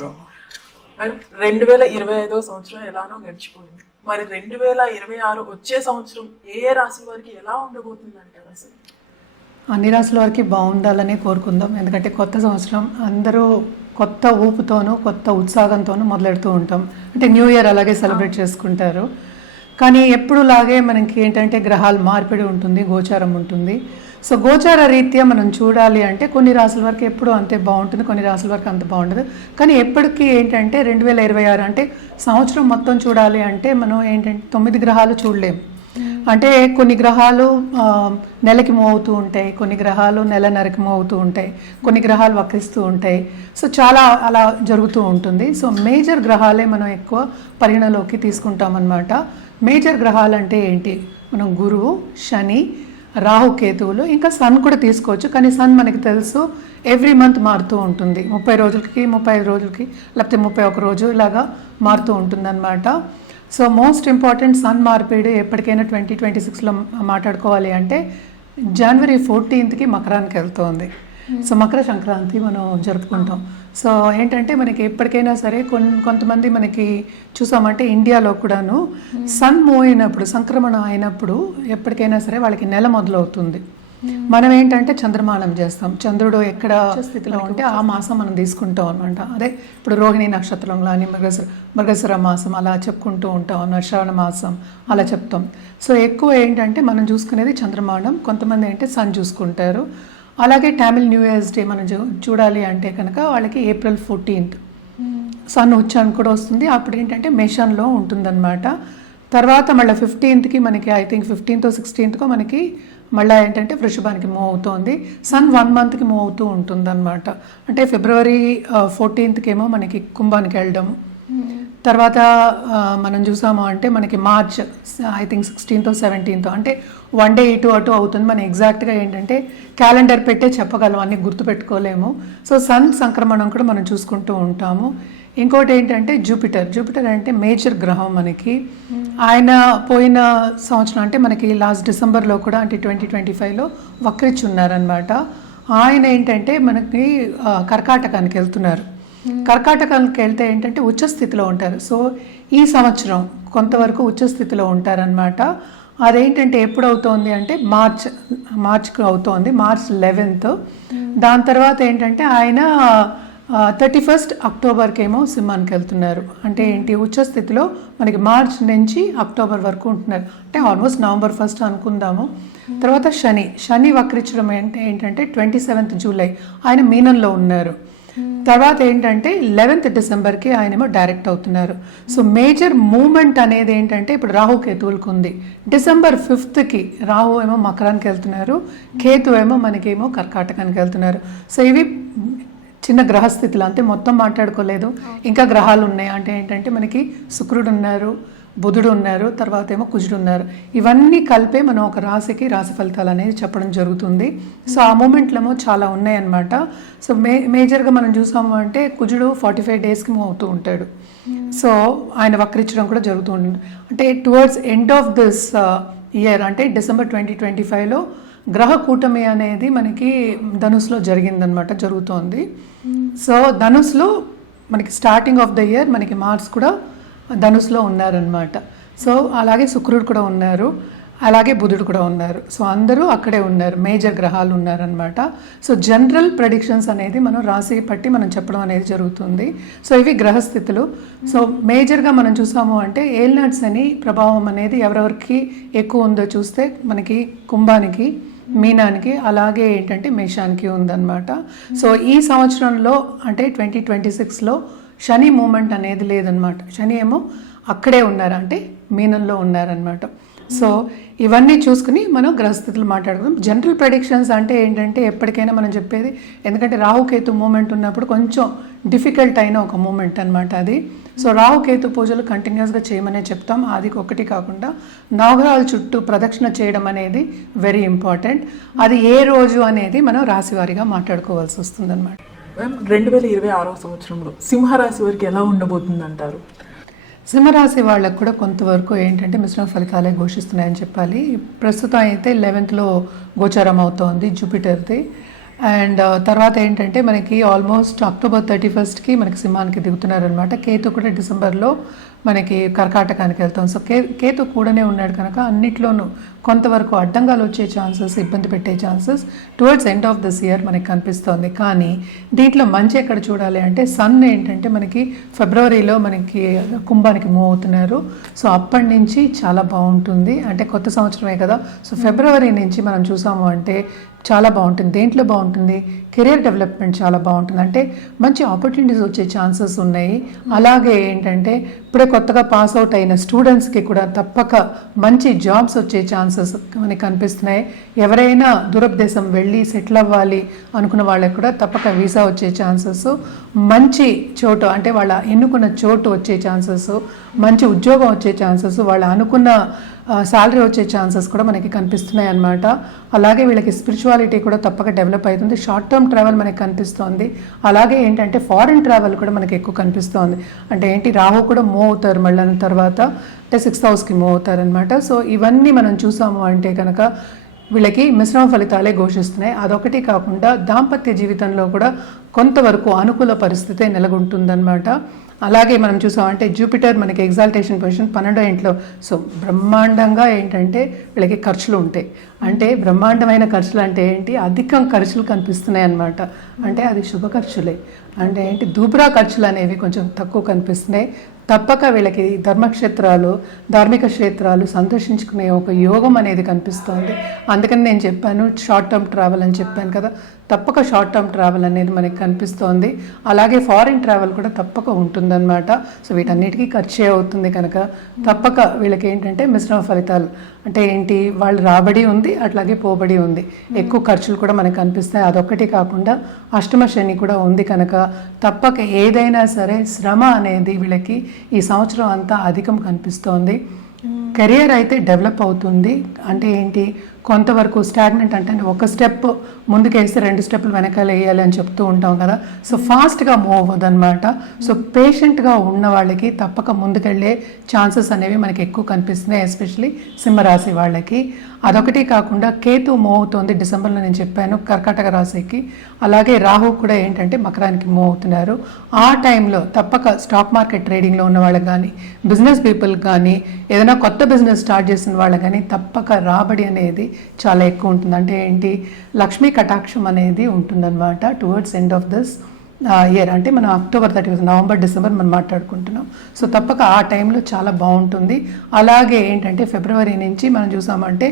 నమస్కారం. మేడం, 2025 సంవత్సరం ఎలానో గడిచిపోయింది. మరి 2026 వచ్చే సంవత్సరం ఏ ఏ రాశి వారికి ఎలా ఉండబోతుంది అంటారు? అసలు అన్ని రాసుల వారికి బాగుండాలని కోరుకుందాం. ఎందుకంటే కొత్త సంవత్సరం అందరూ కొత్త ఊపుతోనూ కొత్త ఉత్సాహంతోనూ మొదలెడుతూ ఉంటాం. అంటే న్యూ ఇయర్ అలాగే సెలబ్రేట్ చేసుకుంటారు. కానీ ఎప్పుడులాగే మనకి ఏంటంటే గ్రహాల మార్పిడి ఉంటుంది, గోచారం ఉంటుంది. సో గోచార రీత్యా మనం చూడాలి అంటే కొన్ని రాసుల వరకు ఎప్పుడు అంతే బాగుంటుంది, కొన్ని రాసుల వరకు అంత బాగుండదు. కానీ ఎప్పటికీ ఏంటంటే 2026 అంటే సంవత్సరం మొత్తం చూడాలి అంటే మనం ఏంటంటే 9 గ్రహాలు చూడలేము. అంటే కొన్ని గ్రహాలు నెలకి మూవ్ అవుతూ ఉంటాయి, కొన్ని గ్రహాలు నెలన్నరకి మూవ్ అవుతూ ఉంటాయి, కొన్ని గ్రహాలు వక్రిస్తూ ఉంటాయి. సో చాలా అలా జరుగుతూ ఉంటుంది. సో మేజర్ గ్రహాలే మనం ఎక్కువ పరిగణలోకి తీసుకుంటాం అన్నమాట. మేజర్ గ్రహాలు అంటే ఏంటి? మనం గురువు, శని, రాహు, కేతువులు, ఇంకా సన్ కూడా తీసుకోవచ్చు. కానీ సన్ మనకి తెలుసు ఎవ్రీ మంత్ మారుతూ ఉంటుంది. 30 రోజులకి, 35 రోజులకి, లేకపోతే 31 రోజు ఇలాగా మారుతూ ఉంటుంది అన్నమాట. సో మోస్ట్ ఇంపార్టెంట్ సన్ మార్పిడి ఎప్పటికైనా 2026లో మాట్లాడుకోవాలి అంటే జనవరి 14కి మకరానికి వెళ్తుంది. సో మకర సంక్రాంతి మనం జరుపుకుంటాం. సో ఏంటంటే మనకి ఎప్పటికైనా సరే కొంతమంది మనకి చూసామంటే ఇండియాలో కూడాను సన్ మూవ్ అయినప్పుడు, సంక్రమణం అయినప్పుడు ఎప్పటికైనా సరే వాళ్ళకి నెల మొదలవుతుంది. మనం ఏంటంటే చంద్రమానం చేస్తాం. చంద్రుడు ఎక్కడ స్థితిలో ఉంటే ఆ మాసం మనం తీసుకుంటాం అనమాట. అదే ఇప్పుడు రోహిణి నక్షత్రం కానీ మృగశిర మాసం అలా చెప్పుకుంటూ ఉంటాం అన్నమాట. శ్రవణ మాసం అలా చెప్తాం. సో ఎక్కువ ఏంటంటే మనం చూసుకునేది చంద్రమానం. కొంతమంది ఏంటంటే సన్ చూసుకుంటారు. అలాగే టామిల్ న్యూ ఇయర్స్ డే మనం చూడాలి అంటే కనుక వాళ్ళకి April 14th సన్ ఉచ్చారణ కూడా వస్తుంది. అప్పుడు ఏంటంటే మేషంలో ఉంటుందన్నమాట. తర్వాత మళ్ళీ 15కి మనకి ఐ థింక్ 15th 16th మనకి మళ్ళీ ఏంటంటే వృషభానికి మూవ్ అవుతుంది. సన్ 1 మంత్కి మూవ్ అవుతూ ఉంటుంది అనమాట. అంటే February 14th ఏమో మనకి కుంభానికి వెళ్ళడం. తర్వాత మనం చూసాము అంటే మనకి March I think 16th 17th అంటే 1 డే ఇటు అటు అవుతుంది. మనం ఎగ్జాక్ట్గా ఏంటంటే క్యాలెండర్ పెట్టే చెప్పగలం, అన్ని గుర్తుపెట్టుకోలేము. సో సన్ సంక్రమణం కూడా మనం చూసుకుంటూ ఉంటాము. ఇంకోటి ఏంటంటే జూపిటర్ అంటే మేజర్ గ్రహం మనకి. ఆయన పోయిన సంవత్సరం అంటే మనకి లాస్ట్ డిసెంబర్లో కూడా అంటే 2025లో వక్రించి ఉన్నారనమాట. ఆయన ఏంటంటే మనకి కర్కాటకానికి వెళ్తున్నారు. కర్కాటకానికి వెళ్తే ఏంటంటే ఉచ్చస్థితిలో ఉంటారు. సో ఈ సంవత్సరం కొంతవరకు ఉచ్చస్థితిలో ఉంటారనమాట. అదేంటంటే ఎప్పుడు అవుతోంది అంటే మార్చ్కి అవుతోంది, March 11th. దాని తర్వాత ఏంటంటే ఆయన 31st అక్టోబర్కి ఏమో సింహానికి వెళ్తున్నారు. అంటే ఏంటి ఉచ్చస్థితిలో మనకి మార్చ్ నుంచి అక్టోబర్ వరకు ఉంటున్నారు. అంటే ఆల్మోస్ట్ November 1st అనుకుందాము. తర్వాత శని వక్రించడం ఏంటంటే 27th జూలై ఆయన మీనంలో ఉన్నారు. తర్వాత ఏంటంటే 11th డిసెంబర్కి ఆయనేమో డైరెక్ట్ అవుతున్నారు. సో మేజర్ మూమెంట్ అనేది ఏంటంటే ఇప్పుడు రాహు కేతువులకు ఉంది. December 5th రాహు ఏమో మకరానికి వెళ్తున్నారు, కేతు ఏమో మనకేమో కర్కాటకానికి వెళ్తున్నారు. సో ఇవి చిన్న గ్రహస్థితులు అంతే, మొత్తం మాట్లాడుకోలేదు. ఇంకా గ్రహాలు ఉన్నాయి అంటే ఏంటంటే మనకి శుక్రుడు ఉన్నారు, బుధుడు ఉన్నారు, తర్వాత ఏమో కుజుడు ఉన్నారు. ఇవన్నీ కలిపే మనం ఒక రాశికి రాశి ఫలితాలు అనేది చెప్పడం జరుగుతుంది. సో ఆ మూమెంట్లేమో చాలా ఉన్నాయన్నమాట. సో మేజర్గా మనం చూసాము అంటే కుజుడు 45 డేస్కి మూవ్ అవుతూ ఉంటాడు. సో ఆయన వక్రించడం కూడా జరుగుతూ ఉంటుంది. అంటే towards end of this year అంటే December 2025లో గ్రహ కూటమి అనేది మనకి ధనుసులో జరిగిందనమాట, జరుగుతోంది. సో ధనుసులో మనకి స్టార్టింగ్ ఆఫ్ ద ఇయర్ మనకి మార్స్ కూడా ధనుసులో ఉన్నారనమాట. సో అలాగే శుక్రుడు కూడా ఉన్నారు, అలాగే బుధుడు కూడా ఉన్నారు. సో అందరూ అక్కడే ఉన్నారు, మేజర్ గ్రహాలు ఉన్నారనమాట. సో జనరల్ ప్రెడిక్షన్స్ అనేది మనం రాశి పట్టి మనం చెప్పడం అనేది జరుగుతుంది. సో ఇవి గ్రహస్థితులు. సో మేజర్గా మనం చూసాము అంటే ఏలినాటి శని ప్రభావం అనేది ఎవరెవరికి ఎక్కువ ఉందో చూస్తే మనకి కుంభానికి, మీనానికి, అలాగే ఏంటంటే మేషానికి ఉందన్నమాట. సో ఈ సంవత్సరంలో అంటే 2026లో శని మూమెంట్ అనేది లేదనమాట. శని ఏమో అక్కడే ఉన్నారు, అంటే మీనంలో ఉన్నారనమాట. సో ఇవన్నీ చూసుకుని మనం గ్రహస్థితులు మాట్లాడుకుందాం. జనరల్ ప్రెడిక్షన్స్ అంటే ఏంటంటే ఎప్పటికైనా మనం చెప్పేది, ఎందుకంటే రాహుకేతు మూమెంట్ ఉన్నప్పుడు కొంచెం డిఫికల్ట్ అయిన ఒక మూమెంట్ అనమాట అది. సో రాహుకేతు పూజలు కంటిన్యూస్గా చేయమనే చెప్తాం. అది ఒకటి కాకుండా నవగ్రహాల చుట్టూ ప్రదక్షిణ చేయడం అనేది వెరీ ఇంపార్టెంట్. అది ఏ రోజు అనేది మనం రాశివారీగా మాట్లాడుకోవాల్సి వస్తుంది అనమాట. 2026 సంవత్సరంలో సింహరాశి వారికి ఎలా ఉండబోతుంది అంటారు? సింహరాశి వాళ్ళకు కూడా కొంతవరకు ఏంటంటే మిశ్రమ ఫలితాలే ఘోషిస్తున్నాయని చెప్పాలి. ప్రస్తుతం అయితే 11th గోచారం అవుతోంది జూపిటర్ది. అండ్ తర్వాత ఏంటంటే మనకి ఆల్మోస్ట్ అక్టోబర్ 31st మనకి సింహానికి దిగుతున్నారనమాట. కేతు కూడా డిసెంబర్లో మనకి కర్కాటకానికి వెళ్తాం. సో కేతు కూడానే ఉన్నాడు కనుక అన్నిట్లోనూ కొంతవరకు అడ్డంగాలు వచ్చే ఛాన్సెస్, ఇబ్బంది పెట్టే chances towards end of this year మనకి కనిపిస్తోంది. కానీ దీంట్లో మంచి ఎక్కడ చూడాలి అంటే సన్ ఏంటంటే మనకి ఫిబ్రవరిలో మనకి కుంభానికి మూవ్ అవుతున్నారు. సో అప్పటి నుంచి చాలా బాగుంటుంది, అంటే కొత్త సంవత్సరమే కదా. సో ఫిబ్రవరి నుంచి మనం చూసాము అంటే చాలా బాగుంటుంది. దేంట్లో బాగుంటుంది? కెరియర్ డెవలప్మెంట్ చాలా బాగుంటుంది, అంటే మంచి ఆపర్చునిటీస్ వచ్చే ఛాన్సెస్ ఉన్నాయి. అలాగే ఏంటంటే ఇప్పుడే కొత్తగా పాస్ అవుట్ అయిన స్టూడెంట్స్కి కూడా తప్పక మంచి జాబ్స్ వచ్చే ఛాన్సెస్ మనకి కనిపిస్తున్నాయి. ఎవరైనా దూరదేశం వెళ్ళి సెటిల్ అవ్వాలి అనుకున్న వాళ్ళకి కూడా తప్పక వీసా వచ్చే ఛాన్సెస్, మంచి చోటు అంటే వాళ్ళ ఎన్నుకున్న చోటు వచ్చే ఛాన్సెస్, మంచి ఉద్యోగం వచ్చే ఛాన్సెస్, వాళ్ళ అనుకున్న శాలరీ వచ్చే ఛాన్సెస్ కూడా మనకి కనిపిస్తున్నాయి అన్నమాట. అలాగే వీళ్ళకి స్పిరిచువాలిటీ కూడా తప్పక డెవలప్ అవుతుంది. షార్ట్ టర్మ్ ట్రావెల్ మనకి కనిపిస్తోంది. అలాగే ఏంటంటే ఫారిన్ ట్రావెల్ కూడా మనకి ఎక్కువ కనిపిస్తోంది. అంటే ఏంటి, రాహు కూడా మూవ్ అవుతారు మళ్ళీ తర్వాత, అంటే 6th హౌస్కి మూవ్ అవుతారనమాట. సో ఇవన్నీ మనం చూసాము అంటే కనుక వీళ్ళకి మిశ్రమ ఫలితాలే ఘోషిస్తున్నాయి. అదొకటి కాకుండా దాంపత్య జీవితంలో కూడా కొంతవరకు అనుకూల పరిస్థితే నెలకొంటుందన్నమాట. అలాగే మనం చూసామంటే జూపిటర్ మనకి ఎగ్జాల్టేషన్ పొజిషన్ 12వ ఇంట్లో. సో బ్రహ్మాండంగా ఏంటంటే వీళ్ళకి ఖర్చులు ఉంటాయి. అంటే బ్రహ్మాండమైన ఖర్చులు అంటే ఏంటి, అధికం ఖర్చులు కనిపిస్తున్నాయి అన్నమాట. అంటే అది శుభ ఖర్చులే. అంటే ఏంటి, దూబ్రా ఖర్చులు అనేవి కొంచెం తక్కువ కనిపిస్తున్నాయి. తప్పక వీళ్ళకి ధర్మక్షేత్రాలు, ధార్మిక క్షేత్రాలు సందర్శించుకునే ఒక యోగం అనేది కనిపిస్తోంది. అందుకని నేను చెప్పాను షార్ట్ టర్మ్ ట్రావెల్ అని చెప్పాను కదా, తప్పక షార్ట్ టర్మ్ ట్రావెల్ అనేది మనకి కనిపిస్తోంది. అలాగే ఫారిన్ ట్రావెల్ కూడా తప్పక ఉంటుందన్నమాట. సో వీటన్నిటికీ ఖర్చే అవుతుంది కనుక తప్పక వీళ్ళకి ఏంటంటే మిశ్రమ ఫలితాలు, అంటే ఏంటి, వాళ్ళు రాబడి ఉంది అట్లాగే పోబడి ఉంది, ఎక్కువ ఖర్చులు కూడా మనకు కనిపిస్తాయి. అదొక్కటి కాకుండా అష్టమ శని కూడా ఉంది కనుక తప్పక ఏదైనా సరే శ్రమ అనేది వీళ్ళకి ఈ సంవత్సరం అంతా అధికం కనిపిస్తోంది. కెరియర్ అయితే డెవలప్ అవుతుంది. అంటే ఏంటి, కొంతవరకు స్టాగ్నెంట్ అంటే ఒక స్టెప్ ముందుకేస్తే 2 స్టెప్పులు వెనకాల వేయాలి అని చెప్తూ ఉంటాం కదా. సో ఫాస్ట్గా మూవ్ అవ్వదు అనమాట. సో పేషెంట్గా ఉన్న వాళ్ళకి తప్పక ముందుకెళ్ళే ఛాన్సెస్ అనేవి మనకి ఎక్కువ కనిపిస్తున్నాయి, ఎస్పెషలీ సింహరాశి వాళ్ళకి. అదొకటి కాకుండా కేతు మూవ్ అవుతుంది డిసెంబర్లో, నేను చెప్పాను, కర్కాటక రాశికి. అలాగే రాహు కూడా ఏంటంటే మకరానికి మూవ్ అవుతున్నారు. ఆ టైంలో తప్పక స్టాక్ మార్కెట్ ట్రేడింగ్లో ఉన్న వాళ్ళకి కానీ, బిజినెస్ పీపుల్కి కానీ, ఏదైనా కొత్త బిజినెస్ స్టార్ట్ చేసిన వాళ్ళకి కానీ తప్పక రాబడి అనేది చాలా ఎక్కువ ఉంటుంది. అంటే ఏంటి, లక్ష్మీ కటాక్షం అనేది ఉంటుందన్నమాట towards end of this year. అంటే మనం అక్టోబర్ 31, నవంబర్, డిసెంబర్ మనం మాట్లాడుకుంటున్నాం. సో తప్పక ఆ టైంలో చాలా బాగుంటుంది. అలాగే ఏంటంటే ఫిబ్రవరి నుంచి మనం చూసామంటే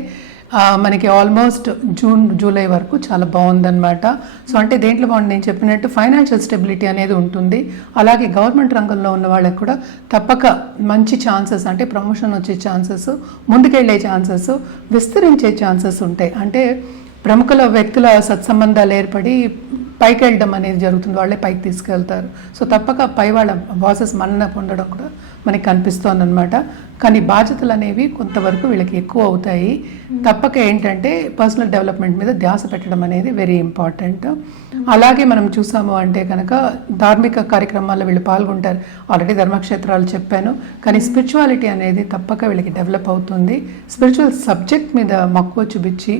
మనకి ఆల్మోస్ట్ జూన్, జూలై వరకు చాలా బాగుందన్నమాట. సో అంటే దేంట్లో బాగుంది, నేను చెప్పినట్టు ఫైనాన్షియల్ స్టెబిలిటీ అనేది ఉంటుంది. అలాగే గవర్నమెంట్ రంగంలో ఉన్న వాళ్ళకి కూడా తప్పక మంచి ఛాన్సెస్, అంటే ప్రమోషన్ వచ్చే ఛాన్సెస్, ముందుకెళ్ళే ఛాన్సెస్, విస్తరించే ఛాన్సెస్ ఉంటాయి. అంటే ప్రముఖుల వ్యక్తుల సత్సంబంధాలు ఏర్పడి పైకి వెళ్ళడం అనేది జరుగుతుంది, వాళ్ళే పైకి తీసుకెళ్తారు. సో తప్పక పై వాళ్ళ బాసెస్ మన్నన పొందడం కూడా మనకి కనిపిస్తోంది అనమాట. కానీ బాధ్యతలు అనేవి కొంతవరకు వీళ్ళకి ఎక్కువ అవుతాయి. తప్పక ఏంటంటే పర్సనల్ డెవలప్మెంట్ మీద ధ్యాస పెట్టడం అనేది వెరీ ఇంపార్టెంట్. అలాగే మనం చూసాము అంటే కనుక ధార్మిక కార్యక్రమాల్లో వీళ్ళు పాల్గొంటారు. ఆల్రెడీ ధర్మక్షేత్రాలు చెప్పాను. కానీ స్పిరిచువాలిటీ అనేది తప్పక వీళ్ళకి డెవలప్ అవుతుంది. స్పిరిచువల్ సబ్జెక్ట్ మీద మక్కువ చూపించి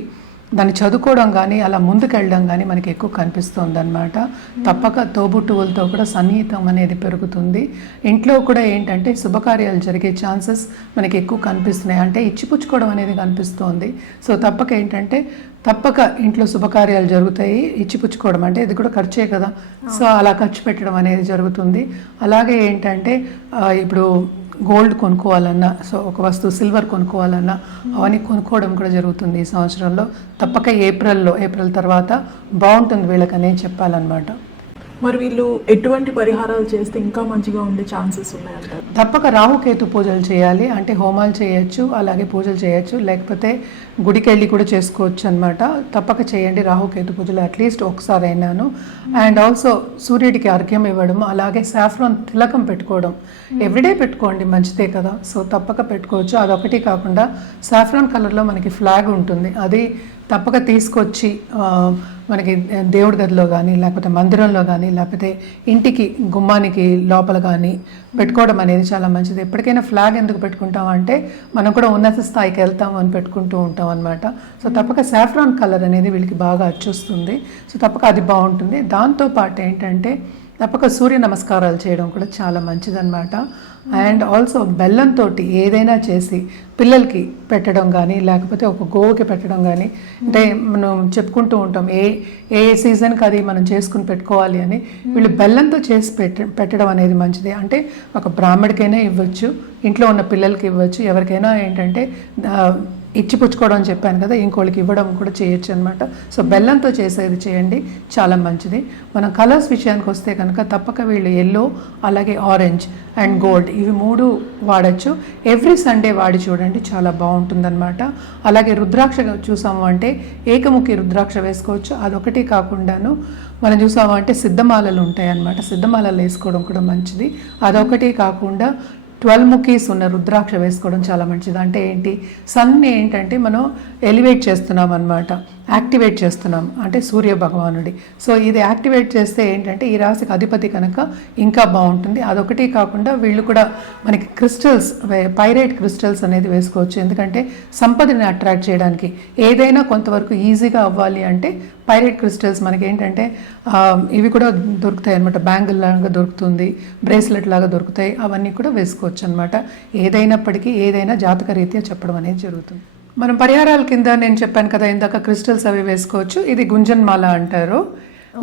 దాన్ని చదువుకోవడం కానీ అలా ముందుకెళ్ళడం కానీ మనకి ఎక్కువ కనిపిస్తుంది అనమాట. తప్పక తోబుట్టువులతో కూడా సన్నిహితం అనేది పెరుగుతుంది. ఇంట్లో కూడా ఏంటంటే శుభకార్యాలు జరిగే ఛాన్సెస్ మనకి ఎక్కువ కనిపిస్తున్నాయి. అంటే ఇచ్చిపుచ్చుకోవడం అనేది కనిపిస్తోంది. సో తప్పక ఏంటంటే తప్పక ఇంట్లో శుభకార్యాలు జరుగుతాయి. ఇచ్చిపుచ్చుకోవడం అంటే ఇది కూడా ఖర్చే కదా. సో అలా ఖర్చు పెట్టడం అనేది జరుగుతుంది. అలాగే ఏంటంటే ఇప్పుడు గోల్డ్ కొనుక్కోవాలన్నా, సో ఒక వస్తువు సిల్వర్ కొనుక్కోవాలన్నా అవన్నీ కొనుక్కోవడం కూడా జరుగుతుంది ఈ సంవత్సరంలో. తప్పక ఏప్రిల్ తర్వాత బాగుంటుంది వీళ్ళకనే చెప్పాలన్నమాట. మరి వీళ్ళు ఎటువంటి పరిహారాలు చేస్తే ఇంకా మంచిగా ఉండే ఛాన్సెస్ ఉన్నాయంటారు? తప్పక రాహుకేతు పూజలు చేయాలి. అంటే హోమాలు చేయొచ్చు, అలాగే పూజలు చేయొచ్చు, లేకపోతే గుడికి వెళ్ళి కూడా చేసుకోవచ్చు అనమాట. తప్పక చేయండి రాహుకేతు పూజలు అట్లీస్ట్ ఒకసారి అయినాను. అండ్ ఆల్సో సూర్యుడికి అర్ఘ్యం ఇవ్వడం, అలాగే సాఫ్రాన్ తిలకం పెట్టుకోవడం ఎవ్రీడే పెట్టుకోండి, మంచిదే కదా. సో తప్పక పెట్టుకోవచ్చు. అదొకటి కాకుండా సాఫ్రాన్ కలర్లో మనకి ఫ్లాగ్ ఉంటుంది, అది తప్పక తీసుకొచ్చి మనకి దేవుడి గదిలో కానీ లేకపోతే మందిరంలో కానీ లేకపోతే ఇంటికి గుమ్మానికి లోపల కానీ పెట్టుకోవడం అనేది చాలా మంచిది. ఎప్పటికైనా ఫ్లాగ్ ఎందుకు పెట్టుకుంటాం అంటే మనం కూడా ఉన్నత స్థాయికి వెళ్తాం అని పెట్టుకుంటూ ఉంటాం అనమాట. సో తప్పక సాఫ్రాన్ కలర్ అనేది వీళ్ళకి బాగా అచ్చొస్తుంది. సో తప్పక అది బాగుంటుంది. దాంతోపాటు ఏంటంటే తప్పక సూర్య నమస్కారాలు చేయడం కూడా చాలా మంచిదన్నమాట. అండ్ ఆల్సో బెల్లంతో ఏదైనా చేసి పిల్లలకి పెట్టడం కానీ లేకపోతే ఒక గోవుకి పెట్టడం కానీ, అంటే మనం చెప్పుకుంటూ ఉంటాం ఏ సీజన్కి అది మనం చేసుకుని పెట్టుకోవాలి అని. వీళ్ళు బెల్లంతో చేసి పెట్టడం అనేది మంచిది. అంటే ఒక బ్రాహ్మడికైనా ఇవ్వచ్చు, ఇంట్లో ఉన్న పిల్లలకి ఇవ్వచ్చు, ఎవరికైనా ఏంటంటే ఇచ్చిపుచ్చుకోవడం అని చెప్పాను కదా, ఇంకోళ్ళకి ఇవ్వడం కూడా చేయొచ్చు అనమాట. సో బెల్లంతో చేసేది చేయండి, చాలా మంచిది. మనం కలర్స్ విషయానికి వస్తే కనుక తప్పక వీళ్ళు ఎల్లో, అలాగే ఆరెంజ్ అండ్ గోల్డ్, ఇవి 3 వాడచ్చు. ఎవ్రీ సండే వాడి చూడండి, చాలా బాగుంటుందన్నమాట. అలాగే రుద్రాక్ష చూసాము అంటే ఏకముఖి రుద్రాక్ష వేసుకోవచ్చు. అదొకటి కాకుండాను మనం చూసాము అంటే సిద్ధమాలలు ఉంటాయి అన్నమాట, సిద్ధమాలలు వేసుకోవడం కూడా మంచిది. అదొకటి కాకుండా 12 ముఖీస్ ఉన్న రుద్రాక్ష వేసుకోవడం చాలా మంచిది. అంటే ఏంటి, సన్ని ఏంటంటే మనం ఎలివేట్ చేస్తున్నాం అనమాట, యాక్టివేట్ చేస్తున్నాం అంటే సూర్య భగవానుడి. సో ఇది యాక్టివేట్ చేస్తే ఏంటంటే ఈ రాశికి అధిపతి కనుక ఇంకా బాగుంటుంది. అదొకటి కాకుండా వీళ్ళు కూడా మనకి క్రిస్టల్స్, పైరైట్ క్రిస్టల్స్ అనేది వేసుకోవచ్చు. ఎందుకంటే సంపదని అట్రాక్ట్ చేయడానికి ఏదైనా కొంతవరకు ఈజీగా అవ్వాలి అంటే పైరైట్ క్రిస్టల్స్ మనకి ఏంటంటే ఇవి కూడా దొరుకుతాయి అనమాట. బ్యాంగిల్ లాగా దొరుకుతుంది, బ్రేస్లెట్ లాగా దొరుకుతాయి, అవన్నీ కూడా వేసుకోవచ్చు అనమాట. ఏదైనప్పటికీ ఏదైనా జాతక రీత్యా చెప్పడం అనేది జరుగుతుంది. మనం పరిహారాల కింద నేను చెప్పాను కదా ఇందాక, క్రిస్టల్స్ అవి వేసుకోవచ్చు. ఇది గుంజన్మాల అంటారు.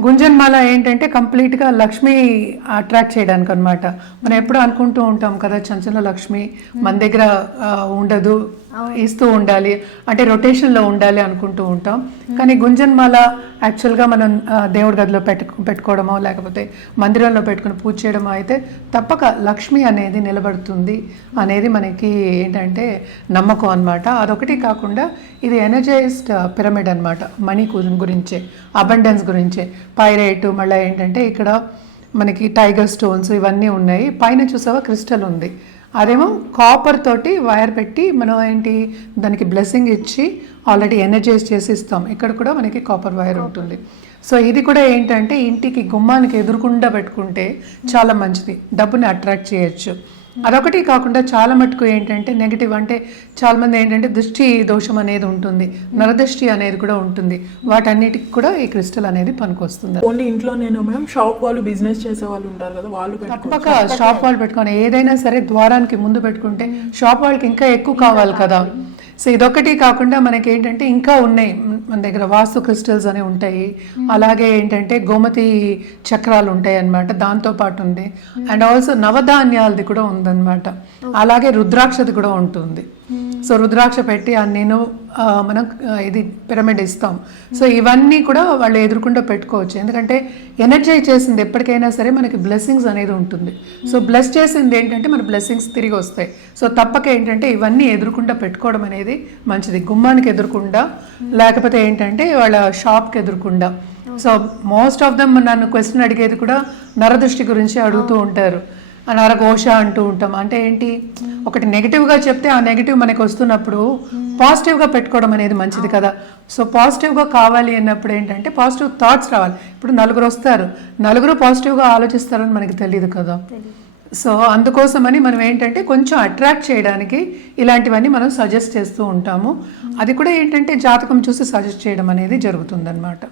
గుంజన్మాల ఏంటంటే కంప్లీట్గా లక్ష్మి అట్రాక్ట్ చేయడానికి అనమాట. మనం ఎప్పుడు అనుకుంటూ ఉంటాం కదా, చంచల లక్ష్మి మన దగ్గర ఉండదు, ఇస్తూ ఉండాలి అంటే రొటేషన్లో ఉండాలి అనుకుంటూ ఉంటాం. కానీ గుంజన్మాల యాక్చువల్గా మనం దేవుడి గదిలో పెట్టుకోవడమో లేకపోతే మందిరంలో పెట్టుకుని పూజ చేయడమో అయితే తప్పక లక్ష్మి అనేది నిలబడుతుంది అనేది మనకి ఏంటంటే నమ్మకం అనమాట. అదొకటి కాకుండా ఇది ఎనర్జైజ్డ్ పిరమిడ్ అనమాట, మనీ గురించే, అబండెన్స్ గురించే. పైరైట్ మళ్ళీ ఏంటంటే ఇక్కడ మనకి టైగర్ స్టోన్స్ ఇవన్నీ ఉన్నాయి. పైన చూసావా క్రిస్టల్ ఉంది, అదేమో కాపర్ తోటి వైర్ పెట్టి మనం ఏంటి దానికి బ్లెస్సింగ్ ఇచ్చి ఆల్రెడీ ఎనర్జైజ్ చేసి ఇస్తాం. ఇక్కడ కూడా మనకి కాపర్ వైర్ ఉంటుంది. సో ఇది కూడా ఏంటంటే ఇంటికి గుమ్మానికి ఎదురుకుండా పెట్టుకుంటే చాలా మంచిది, డబ్బుని అట్రాక్ట్ చేయొచ్చు. అదొకటి కాకుండా చాలా మటుకు ఏంటంటే నెగిటివ్, అంటే చాలామంది ఏంటంటే దృష్టి దోషం అనేది ఉంటుంది, నరదృష్టి అనేది కూడా ఉంటుంది. వాటన్నిటికి కూడా ఈ క్రిస్టల్ అనేది పనికొస్తుంది. ఓన్లీ ఇంట్లో నేను మేము షాప్ వాళ్ళు బిజినెస్ చేసే వాళ్ళు ఉంటారు కదా, వాళ్ళు తప్పక షాప్ వాళ్ళు పెట్టుకొని ఏదైనా సరే ద్వారానికి ముందు పెట్టుకుంటే షాప్ వాళ్ళకి ఇంకా ఎక్కువ కావాలి కదా. సో ఇదొకటి కాకుండా మనకి ఏంటంటే ఇంకా ఉన్నాయి మన దగ్గర, వాస్తు క్రిస్టల్స్ అనేవి ఉంటాయి. అలాగే ఏంటంటే గోమతి చక్రాలు ఉంటాయి అన్నమాట, దాంతో పాటు ఉంది. అండ్ ఆల్సో నవధాన్యాలది కూడా ఉందన్నమాట. అలాగే రుద్రాక్షది కూడా ఉంటుంది. సో రుద్రాక్ష పెట్టి నేను మనం ఇది పిరమిడ్ ఇస్తాం. సో ఇవన్నీ కూడా వాళ్ళు ఎదురుకుండా పెట్టుకోవచ్చు. ఎందుకంటే ఎనర్జైజ్ చేసింది ఎప్పటికైనా సరే మనకి బ్లెస్సింగ్స్ అనేది ఉంటుంది. సో బ్లెస్ చేసింది ఏంటంటే మన బ్లెస్సింగ్స్ తిరిగి వస్తాయి. సో తప్పక ఏంటంటే ఇవన్నీ ఎదురుకుండా పెట్టుకోవడం అనేది మంచిది. గుమ్మానికి ఎదురుకుండా లేకపోతే ఏంటంటే వాళ్ళ షాప్కి ఎదురుకుండా. సో మోస్ట్ ఆఫ్ దమ్ నన్ను క్వశ్చన్ అడిగేది కూడా నరదృష్టి గురించి అడుగుతూ ఉంటారు. నరఘోష అంటూ ఉంటాం. అంటే ఏంటి, ఒకటి నెగిటివ్గా చెప్తే ఆ నెగిటివ్ మనకి వస్తున్నప్పుడు పాజిటివ్గా పెట్టుకోవడం అనేది మంచిది కదా. సో పాజిటివ్గా కావాలి అన్నప్పుడు ఏంటంటే పాజిటివ్ థాట్స్ రావాలి. ఇప్పుడు నలుగురు వస్తారు, నలుగురు పాజిటివ్గా ఆలోచిస్తారని మనకి తెలియదు కదా. సో అందుకోసమని మనం ఏంటంటే కొంచెం అట్రాక్ట్ చేయడానికి ఇలాంటివన్నీ మనం సజెస్ట్ చేస్తూ ఉంటాము. అది కూడా ఏంటంటే జాతకం చూసి సజెస్ట్ చేయడం అనేది జరుగుతుందన్నమాట.